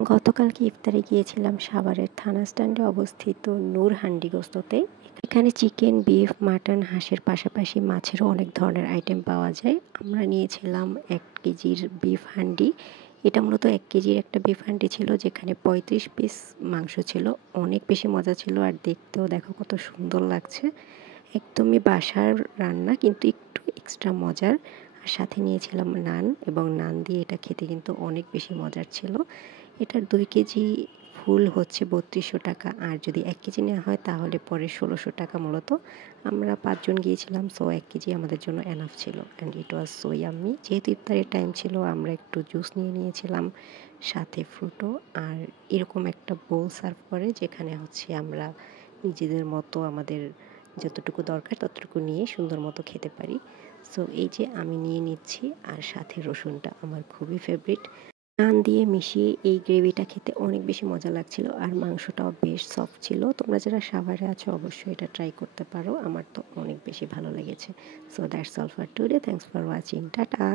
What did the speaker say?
গতকালকে ইফতারে গিয়েছিলাম সাভারের থানা স্ট্যান্ডে অবস্থিত নূর হান্ডি গোস্ততে। এখানে চিকেন, বিফ, মাটন, হাঁসের পাশাপাশি মাছেরও অনেক ধরনের আইটেম পাওয়া যায়। আমরা নিয়েছিলাম ১ কেজির বিফ হান্ডি। এটা মূলত ১ কেজির একটা বিফ হান্ডি ছিল যেখানে ৩৫ পিস মাংস ছিল। অনেক বেশি মজা ছিল আর দেখতেও দেখো কত সুন্দর লাগছে। একদমই বাসার রান্না কিন্তু একটু এক্সট্রা মজার। আর সাথে নিয়েছিলাম নান এবং নান দিয়ে এটা খেতে কিন্তু অনেক বেশি মজার ছিল। এটার ২ কেজি ফুল হচ্ছে ৩২০০ টাকা আর যদি ১ কেজি নেওয়া হয় তাহলে পরে ১৬০০ টাকা মূলত। আমরা ৫ জন গিয়েছিলাম সো ১ কেজি আমাদের জন্য এনাফ ছিল and it was so yummy. যেহেতু ইফতারের টাইম ছিল আমরা একটু জুস নিয়ে নিয়েছিলাম, সাথে ফ্রুটও। আর এরকম একটা বোল সার্ভ করে যেখানে হচ্ছে আমরা নিজেদের মতো আমাদের যতটুকু দরকার ততটুকু নিয়ে সুন্দর মতো খেতে পারি। সো এই যে আমি নিয়ে নিচ্ছি আর সাথে রসুনটা আমার খুবই ফেভারিট। নান দিয়ে মিশিয়ে এই গ্রেভিটা খেতে অনেক বেশি মজা লাগছিল আর মাংসটাও বেশ সফট ছিল। তোমরা যারা সাভারে আছো অবশ্যই এটা ট্রাই করতে পারো। আমার তো অনেক বেশি ভালো লেগেছে। So that's all for today. Thanks for watching. Tata.